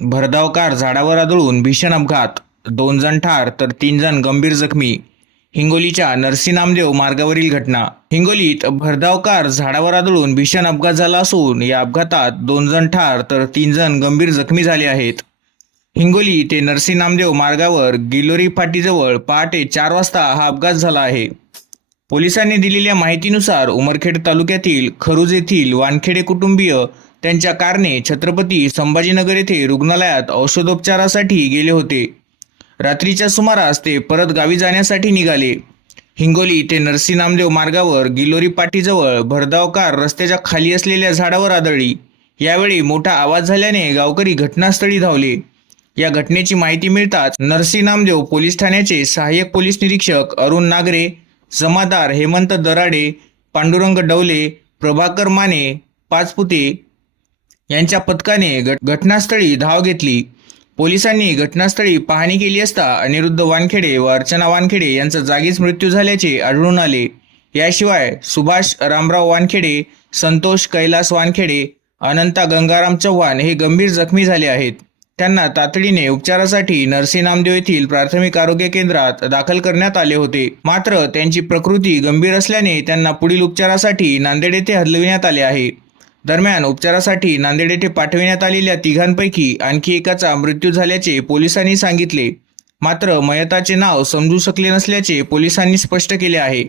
भरधाव कार झाडावर आदळून भीषण अपघात. दोन जण ठार तर तीन जण गंभीर जखमी. हिंगोलीच्या नरसी नामदेव मार्गावरील घटना. हिंगोलीत भरधाव कार झाडावर आदळून भीषण अपघात झाला असून या अपघातात दोन जण ठार तर तीन जण गंभीर जखमी झाले आहेत. हिंगोली ते नरसी नामदेव मार्गावर गिलोरी फाटीजवळ पहाटे चार वाजता हा अपघात झाला आहे. पोलिसांनी दिलेल्या माहितीनुसार उमरखेड तालुक्यातील खरुज येथील वानखेडे कुटुंबीय त्यांच्या कारने छत्रपती संभाजीनगर येथे रुग्णालयात औषधोपचारासाठी गेले होते. रात्रीच्या सुमारास ते परत गावी जाण्यासाठी निघाले. हिंगोली ते नरसी नामदेव मार्गावर गिलोरी पाटीजवळ भरधाव कार रस्त्याच्या खाली असलेल्या झाडावर आदळली. यावेळी मोठा आवाज झाल्याने गावकरी घटनास्थळी धावले. या घटनेची माहिती मिळताच नरसी नामदेव पोलीस ठाण्याचे सहाय्यक पोलीस निरीक्षक अरुण नागरे जमादार हेमंत दराडे पांडुरंग डवले प्रभाकर माने पाचपुते यांच्या पथकाने घट- घटनास्थळी धाव घेतली. पोलिसांनी घटनास्थळी पाहणी केली असता अनिरुद्ध वानखेडे व अर्चना वानखेडे यांचा जागीच मृत्यू झाल्याचे आढळून आले. याशिवाय सुभाष रामराव वानखेडे संतोष कैलास वानखेडे अनंता गंगाराम चव्हाण हे गंभीर जखमी झाले आहेत. त्यांना तातडीने उपचारासाठी नरसी नामदेव येथील प्राथमिक आरोग्य केंद्रात दाखल करण्यात आले होते. मात्र त्यांची प्रकृती गंभीर असल्याने त्यांना पुढील उपचारासाठी नांदेड येथे हलविण्यात आले आहे. दरम्यान उपचारासाठी नांदेड येथे पाठविण्यात आलेल्या तिघांपैकी आणखी एकाचा मृत्यू झाल्याचे पोलिसांनी सांगितले. मात्र मयताचे नाव समजू शकले नसल्याचे पोलिसांनी स्पष्ट केले आहे.